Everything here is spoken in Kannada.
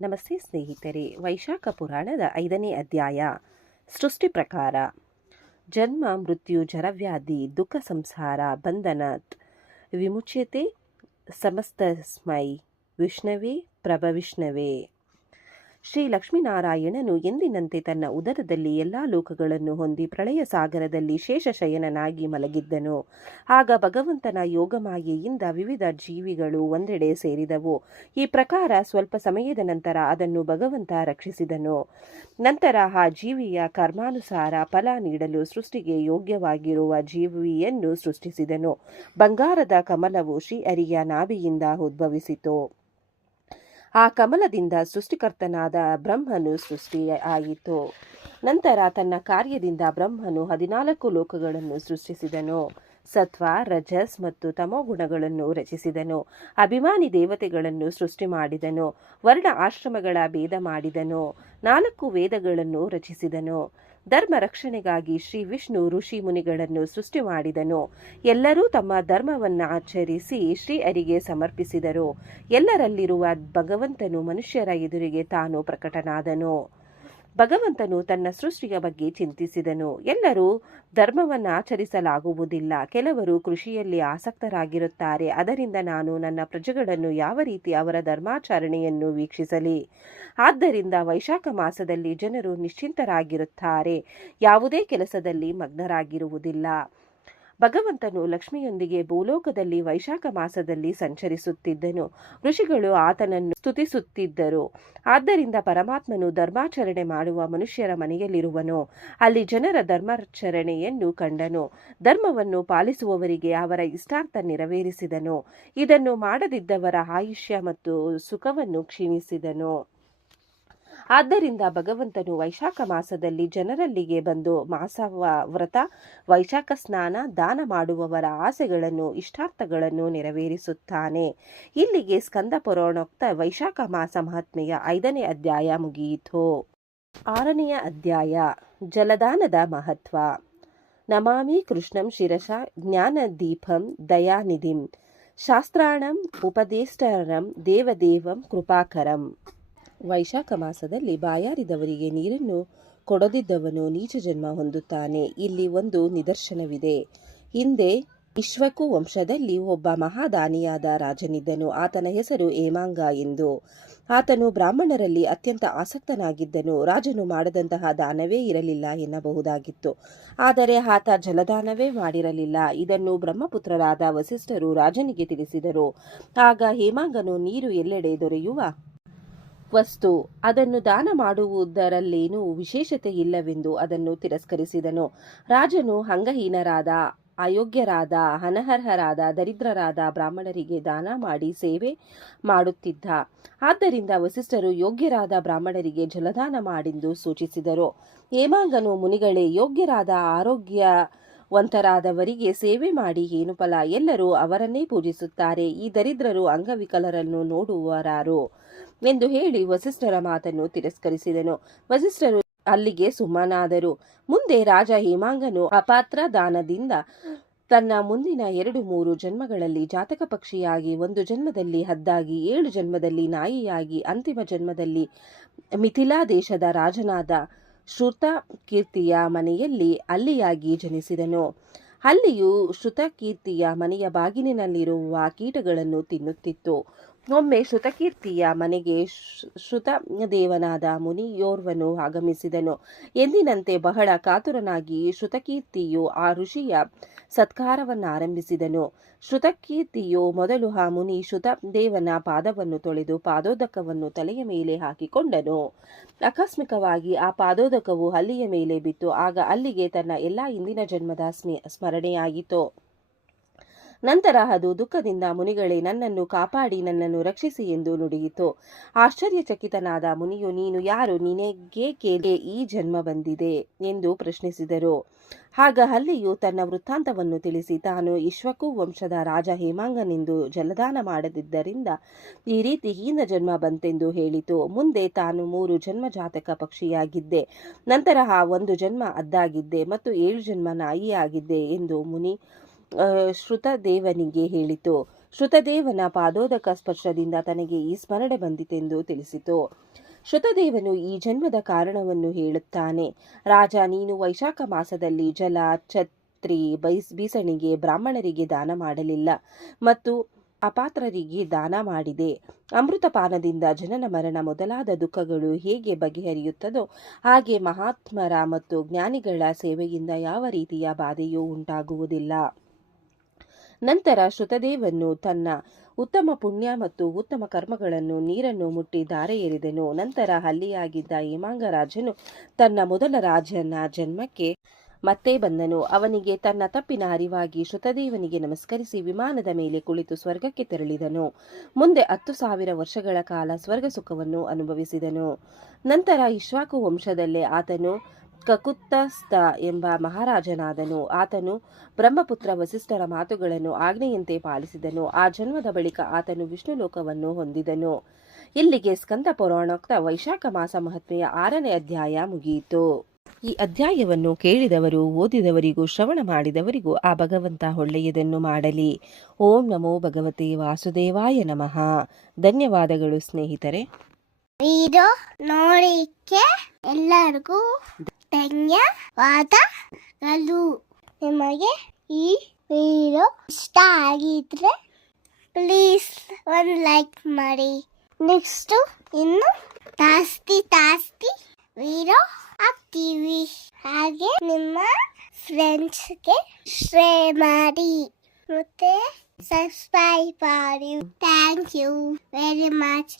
ನಮಸ್ತೆ ಸ್ನೇಹಿತರೆ. ವೈಶಾಖ ಪುರಾಣದ 5ನೇ ಅಧ್ಯಾಯ. ಸೃಷ್ಟಿ ಪ್ರಕಾರ. ಜನ್ಮ ಮೃತ್ಯು ಜರವ್ಯಾಧಿ ದುಃಖ ಸಂಸಾರ ಬಂಧನಾತ್ ವಿಮುಚ್ಯತೆ ಸಮಸ್ತಸ್ಮೈ ವಿಷ್ಣವೇ ಪ್ರಭವಿಷ್ಣವೇ. ಶ್ರೀ ಲಕ್ಷ್ಮೀನಾರಾಯಣನು ಎಂದಿನಂತೆ ತನ್ನ ಉದರದಲ್ಲಿ ಎಲ್ಲಾ ಲೋಕಗಳನ್ನು ಹೊಂದಿ ಪ್ರಳಯ ಸಾಗರದಲ್ಲಿ ಶೇಷಶಯನನಾಗಿ ಮಲಗಿದ್ದನು. ಆಗ ಭಗವಂತನ ಯೋಗಮಾಯೆಯಿಂದ ವಿವಿಧ ಜೀವಿಗಳು ಒಂದೆಡೆ ಸೇರಿದವು. ಈ ಪ್ರಕಾರ ಸ್ವಲ್ಪ ಸಮಯದ ನಂತರ ಅದನ್ನು ಭಗವಂತ ರಕ್ಷಿಸಿದನು. ನಂತರ ಆ ಜೀವಿಯ ಕರ್ಮಾನುಸಾರ ಫಲ ನೀಡಲು ಸೃಷ್ಟಿಗೆ ಯೋಗ್ಯವಾಗಿರುವ ಜೀವಿಯನ್ನು ಸೃಷ್ಟಿಸಿದನು. ಬಂಗಾರದ ಕಮಲವು ಶ್ರೀಹರಿಯ ನಾಭಿಯಿಂದ ಉದ್ಭವಿಸಿತು. ಆ ಕಮಲದಿಂದ ಸೃಷ್ಟಿಕರ್ತನಾದ ಬ್ರಹ್ಮನು ಸೃಷ್ಟಿಯಾಯಿತು. ನಂತರ ತನ್ನ ಕಾರ್ಯದಿಂದ ಬ್ರಹ್ಮನು 14 ಲೋಕಗಳನ್ನು ಸೃಷ್ಟಿಸಿದನು. ಸತ್ವ, ರಜಸ್ ಮತ್ತು ತಮೋಗುಣಗಳನ್ನು ರಚಿಸಿದನು. ಅಭಿಮಾನಿ ದೇವತೆಗಳನ್ನು ಸೃಷ್ಟಿ ಮಾಡಿದನು. ವರ್ಣ ಆಶ್ರಮಗಳ ಭೇದ ಮಾಡಿದನು. 4 ವೇದಗಳನ್ನು ರಚಿಸಿದನು. ಧರ್ಮ ರಕ್ಷಣೆಗಾಗಿ ಶ್ರೀ ವಿಷ್ಣು ಋಷಿ ಮುನಿಗಳನ್ನು ಸೃಷ್ಟಿ ಮಾಡಿದನು. ಎಲ್ಲರೂ ತಮ್ಮ ಧರ್ಮವನ್ನು ಆಚರಿಸಿ ಶ್ರೀಹರಿಗೆ ಸಮರ್ಪಿಸಿದರು. ಎಲ್ಲರಲ್ಲಿರುವ ಭಗವಂತನು ಮನುಷ್ಯರ ಎದುರಿಗೆ ತಾನು ಪ್ರಕಟನಾದನು. ಭಗವಂತನು ತನ್ನ ಸೃಷ್ಟಿಯ ಬಗ್ಗೆ ಚಿಂತಿಸಿದನು. ಎಲ್ಲರೂ ಧರ್ಮವನ್ನು ಆಚರಿಸಲಾಗುವುದಿಲ್ಲ. ಕೆಲವರು ಕೃಷಿಯಲ್ಲಿ ಆಸಕ್ತರಾಗಿರುತ್ತಾರೆ. ಅದರಿಂದ ನಾನು ನನ್ನ ಪ್ರಜೆಗಳನ್ನು ಯಾವ ರೀತಿ ಅವರ ಧರ್ಮಾಚರಣೆಯನ್ನು ವೀಕ್ಷಿಸಲಿ? ಆದ್ದರಿಂದ ವೈಶಾಖ ಮಾಸದಲ್ಲಿ ಜನರು ನಿಶ್ಚಿಂತರಾಗಿರುತ್ತಾರೆ, ಯಾವುದೇ ಕೆಲಸದಲ್ಲಿ ಮಗ್ನರಾಗಿರುವುದಿಲ್ಲ. ಭಗವಂತನು ಲಕ್ಷ್ಮಿಯೊಂದಿಗೆ ಭೂಲೋಕದಲ್ಲಿ ವೈಶಾಖ ಮಾಸದಲ್ಲಿ ಸಂಚರಿಸುತ್ತಿದ್ದನು. ಋಷಿಗಳು ಆತನನ್ನು ಸ್ತುತಿಸುತ್ತಿದ್ದರು. ಆದ್ದರಿಂದ ಪರಮಾತ್ಮನು ಧರ್ಮಾಚರಣೆ ಮಾಡುವ ಮನುಷ್ಯರ ಮನೆಯಲ್ಲಿರುವನು. ಅಲ್ಲಿ ಜನರ ಧರ್ಮಾಚರಣೆಯನ್ನು ಕಂಡನು. ಧರ್ಮವನ್ನು ಪಾಲಿಸುವವರಿಗೆ ಅವರ ಇಷ್ಟಾರ್ಥ ನೆರವೇರಿಸಿದನು. ಇದನ್ನು ಮಾಡದಿದ್ದವರ ಆಯುಷ್ಯ ಮತ್ತು ಸುಖವನ್ನು ಕ್ಷೀಣಿಸಿದನು. ಆದ್ದರಿಂದ ಭಗವಂತನು ವೈಶಾಖ ಮಾಸದಲ್ಲಿ ಜನರಲ್ಲಿಗೆ ಬಂದು ಮಾಸವ ವ್ರತ, ವೈಶಾಖ ಸ್ನಾನ, ದಾನ ಮಾಡುವವರ ಆಸೆಗಳನ್ನು ಇಷ್ಟಾರ್ಥಗಳನ್ನು ನೆರವೇರಿಸುತ್ತಾನೆ. ಇಲ್ಲಿಗೆ ಸ್ಕಂದ ಪುರಾಣೋಕ್ತ ವೈಶಾಖ ಮಾಸ ಮಹಾತ್ಮೆಯ 5ನೇ ಅಧ್ಯಾಯ ಮುಗಿಯಿತು. 6ನೇ ಅಧ್ಯಾಯ. ಜಲದಾನದ ಮಹತ್ವ. ನಮಾಮಿ ಕೃಷ್ಣಂ ಶಿರಸ ಜ್ಞಾನದೀಪಂ ದಯಾನಿಧಿಂ ಶಾಸ್ತ್ರಾಣಂ ಉಪದೇಷ್ಟರಂ ದೇವದೇವಂ ಕೃಪಾಕರಂ. ವೈಶಾಖ ಮಾಸದಲ್ಲಿ ಬಾಯಾರಿದವರಿಗೆ ನೀರನ್ನು ಕೊಡದಿದ್ದವನು ನೀಚ ಜನ್ಮ ಹೊಂದುತ್ತಾನೆ. ಇಲ್ಲಿ ಒಂದು ನಿದರ್ಶನವಿದೆ. ಹಿಂದೆ ಇಕ್ಷ್ವಾಕು ವಂಶದಲ್ಲಿ ಒಬ್ಬ ಮಹಾದಾನಿಯಾದ ರಾಜನಿದ್ದನು. ಆತನ ಹೆಸರು ಹೇಮಾಂಗ ಎಂದು. ಆತನು ಬ್ರಾಹ್ಮಣರಲ್ಲಿ ಅತ್ಯಂತ ಆಸಕ್ತನಾಗಿದ್ದನು. ರಾಜನು ಮಾಡದಂತಹ ದಾನವೇ ಇರಲಿಲ್ಲ ಎನ್ನಬಹುದಾಗಿತ್ತು. ಆದರೆ ಆತ ಜಲದಾನವೇ ಮಾಡಿರಲಿಲ್ಲ. ಇದನ್ನು ಬ್ರಹ್ಮಪುತ್ರರಾದ ವಸಿಷ್ಠರು ರಾಜನಿಗೆ ತಿಳಿಸಿದರು. ಆಗ ಹೇಮಾಂಗನು ನೀರು ಎಲ್ಲೆಡೆ ದೊರೆಯುವ ವಸ್ತು, ಅದನ್ನು ದಾನ ಮಾಡುವುದರಲ್ಲೇನೂ ವಿಶೇಷತೆ ಇಲ್ಲವೆಂದು ಅದನ್ನು ತಿರಸ್ಕರಿಸಿದನು. ರಾಜನು ಅಂಗಹೀನರಾದ, ಅಯೋಗ್ಯರಾದ, ಅನರ್ಹರಾದ, ದರಿದ್ರರಾದ ಬ್ರಾಹ್ಮಣರಿಗೆ ದಾನ ಮಾಡಿ ಸೇವೆ ಮಾಡುತ್ತಿದ್ದ. ಆದ್ದರಿಂದ ವಸಿಷ್ಠರು ಯೋಗ್ಯರಾದ ಬ್ರಾಹ್ಮಣರಿಗೆ ಜಲದಾನ ಮಾಡೆಂದು ಸೂಚಿಸಿದರು. ಹೇಮಾಂಗನು, ಮುನಿಗಳೇ, ಯೋಗ್ಯರಾದ ಆರೋಗ್ಯವಂತರಾದವರಿಗೆ ಸೇವೆ ಮಾಡಿ ಏನು ಫಲ? ಎಲ್ಲರೂ ಅವರನ್ನೇ ಪೂಜಿಸುತ್ತಾರೆ. ಈ ದರಿದ್ರರು ಅಂಗವಿಕಲರನ್ನು ನೋಡುವರಾರು ಎಂದು ಹೇಳಿ ವಸಿಷ್ಠರ ಮಾತನ್ನು ತಿರಸ್ಕರಿಸಿದನು. ವಸಿಷ್ಠರು ಅಲ್ಲಿಗೆ ಸುಮ್ಮನಾದರು. ಮುಂದೆ ರಾಜ ಹೇಮಾಂಗನು ಅಪಾತ್ರ ದಾನದಿಂದ ತನ್ನ ಮುಂದಿನ 2-3 ಜನ್ಮಗಳಲ್ಲಿ ಜಾತಕ ಪಕ್ಷಿಯಾಗಿ, 1 ಜನ್ಮದಲ್ಲಿ ಹದ್ದಾಗಿ, 7 ಜನ್ಮದಲ್ಲಿ ನಾಯಿಯಾಗಿ, ಅಂತಿಮ ಜನ್ಮದಲ್ಲಿ ಮಿಥಿಲಾ ದೇಶದ ರಾಜನಾದ ಶ್ರುತಕೀರ್ತಿಯ ಮನೆಯಲ್ಲಿ ಹಲ್ಲಿಯಾಗಿ ಜನಿಸಿದನು. ಹಲ್ಲಿಯು ಶ್ರುತಕೀರ್ತಿಯ ಮನೆಯ ಬಾಗಿಲಿನಲ್ಲಿರುವ ಕೀಟಗಳನ್ನು ತಿನ್ನುತ್ತಿತ್ತು. ಒಮ್ಮೆ ಶ್ರುತಕೀರ್ತಿಯ ಮನೆಗೆ ಶ್ರುತದೇವನಾದ ಮುನಿಯೋರ್ವನು ಆಗಮಿಸಿದನು. ಎಂದಿನಂತೆ ಬಹಳ ಕಾತುರನಾಗಿ ಶ್ರುತಕೀರ್ತಿಯು ಆ ಋಷಿಯ ಸತ್ಕಾರವನ್ನಾರಂಭಿಸಿದನು. ಶ್ರುತಕೀರ್ತಿಯು ಮೊದಲು ಆ ಮುನಿ ಶ್ರುತದೇವನ ಪಾದವನ್ನು ತೊಳೆದು ಪಾದೋದಕವನ್ನು ತಲೆಯ ಮೇಲೆ ಹಾಕಿಕೊಂಡನು. ಆಕಸ್ಮಿಕವಾಗಿ ಆ ಪಾದೋದಕವು ಹಲ್ಲಿಯ ಮೇಲೆ ಬಿತ್ತು. ಆಗ ಅಲ್ಲಿಗೆ ತನ್ನ ಎಲ್ಲ ಹಿಂದಿನ ಜನ್ಮದ ಸ್ಮರಣೆಯಾಯಿತು. ನಂತರ ಅದು ದುಃಖದಿಂದ, ಮುನಿಗಳೇ, ನನ್ನನ್ನು ಕಾಪಾಡಿ ನನ್ನನ್ನು ರಕ್ಷಿಸಿ ಎಂದು ನುಡಿಯಿತು. ಆಶ್ಚರ್ಯಚಕಿತನಾದ ಮುನಿಯು, ನೀನು ಯಾರು? ನಿನಗೇಕೆ ಈ ಜನ್ಮ ಬಂದಿದೆ ಎಂದು ಪ್ರಶ್ನಿಸಿದರು. ಆಗ ಹಲ್ಲಿಯು ತನ್ನ ವೃತ್ತಾಂತವನ್ನು ತಿಳಿಸಿ, ತಾನು ಇಕ್ಷ್ವಾಕು ವಂಶದ ರಾಜ ಹೇಮಾಂಗನೆಂದು ಜಲದಾನ ಮಾಡದಿದ್ದರಿಂದ ಈ ರೀತಿ ಹೀನ ಜನ್ಮ ಬಂತೆಂದು ಹೇಳಿತು. ಮುಂದೆ ತಾನು 3 ಜನ್ಮ ಜಾತಕ ಪಕ್ಷಿಯಾಗಿದ್ದೆ, ನಂತರ ಆ 1 ಜನ್ಮ ಹದ್ದಾಗಿದ್ದೆ ಮತ್ತು 7 ಜನ್ಮ ನಾಯಿಯಾಗಿದ್ದೆ ಎಂದು ಮುನಿ ಶ್ರುತದೇವನಿಗೆ ಹೇಳಿತು. ಶ್ರುತದೇವನ ಪಾದೋದಕ ಸ್ಪರ್ಶದಿಂದ ತನಗೆ ಈ ಸ್ಮರಣೆ ಬಂದಿತೆಂದು ತಿಳಿಸಿತು. ಶ್ರುತದೇವನು ಈ ಜನ್ಮದ ಕಾರಣವನ್ನು ಹೇಳುತ್ತಾನೆ. ರಾಜ, ನೀನು ವೈಶಾಖ ಮಾಸದಲ್ಲಿ ಜಲ, ಛತ್ರಿ, ಬೀಸಣಿಗೆ ಬ್ರಾಹ್ಮಣರಿಗೆ ದಾನ ಮಾಡಲಿಲ್ಲ ಮತ್ತು ಅಪಾತ್ರರಿಗೆ ದಾನ ಮಾಡಿದೆ. ಅಮೃತಪಾನದಿಂದ ಜನನ ಮರಣ ಮೊದಲಾದ ದುಃಖಗಳು ಹೇಗೆ ಬಗೆಹರಿಯುತ್ತದೋ ಹಾಗೆ ಮಹಾತ್ಮರ ಮತ್ತು ಜ್ಞಾನಿಗಳ ಸೇವೆಯಿಂದ ಯಾವ ರೀತಿಯ ಬಾಧೆಯೂ ಉಂಟಾಗುವುದಿಲ್ಲ. ನಂತರ ಶ್ರುತದೇವನು ತನ್ನ ಉತ್ತಮ ಪುಣ್ಯ ಮತ್ತು ಉತ್ತಮ ಕರ್ಮಗಳನ್ನು ನೀರನ್ನು ಮುಟ್ಟಿ ಧಾರೆ ಎರೆದನು. ನಂತರ ಹಲ್ಲಿಯಾಗಿದ್ದ ಹೇಮಾಂಗ ರಾಜನು ತನ್ನ ಮೊದಲ ರಾಜನ ಜನ್ಮಕ್ಕೆ ಮತ್ತೆ ಬಂದನು. ಅವನಿಗೆ ತನ್ನ ತಪ್ಪಿನ ಅರಿವಾಗಿ ಶ್ರುತದೇವನಿಗೆ ನಮಸ್ಕರಿಸಿ ವಿಮಾನದ ಮೇಲೆ ಕುಳಿತು ಸ್ವರ್ಗಕ್ಕೆ ತೆರಳಿದನು. ಮುಂದೆ 10,000 ವರ್ಷಗಳ ಕಾಲ ಸ್ವರ್ಗ ಸುಖವನ್ನು ಅನುಭವಿಸಿದನು. ನಂತರ ಇಕ್ಷ್ವಾಕು ವಂಶದಲ್ಲೇ ಆತನು ಕಕುತ್ಸ್ಥದ ಎಂಬ ಮಹಾರಾಜನಾದನು. ಆತನು ಬ್ರಹ್ಮಪುತ್ರ ವಸಿಷ್ಠರ ಮಾತುಗಳನ್ನು ಆಜ್ಞೆಯಂತೆ ಪಾಲಿಸಿದನು. ಆ ಜನ್ಮದ ಬಳಿಕ ಆತನು ವಿಷ್ಣು ಲೋಕವನ್ನು ಹೊಂದಿದನು. ಇಲ್ಲಿಗೆ ಸ್ಕಂದ ಪುರಾಣೋಕ್ತ ವೈಶಾಖ ಮಾಸ ಮಹಾತ್ಮೆಯ 6ನೇ ಅಧ್ಯಾಯ ಮುಗಿಯಿತು. ಈ ಅಧ್ಯಾಯವನ್ನು ಕೇಳಿದವರು, ಓದಿದವರಿಗೂ ಶ್ರವಣ ಮಾಡಿದವರಿಗೂ ಆ ಭಗವಂತ ಒಳ್ಳೆಯದನ್ನು ಮಾಡಲಿ. ಓಂ ನಮೋ ಭಗವತೆ ವಾಸುದೇವಾಯ ನಮಃ. ಧನ್ಯವಾದಗಳು ಸ್ನೇಹಿತರೆ. ವಿಡಿಯೋ ನೋಡಿಕ್ಕೆ ಎಲ್ಲರಿಗೂ ಧನ್ಯವಾದಗಳು. ನಿಮಗೆ ಈ ವಿಡಿಯೋ ಇಷ್ಟ ಆಗಿದ್ರೆ ಪ್ಲೀಸ್ ಒಂದು ಲೈಕ್ ಮಾಡಿ. ನೆಕ್ಸ್ಟ್ ಇನ್ನು ಜಾಸ್ತಿ ವಿಡಿಯೋ ಹಾಕ್ತೀವಿ. ಹಾಗೆ ನಿಮ್ಮ ಫ್ರೆಂಡ್ಸ್ಗೆ ಶೇರ್ ಮಾಡಿ ಮತ್ತೆ ಸಬ್ಸ್ಕ್ರೈಬ್ ಮಾಡಿ. Thank you very much.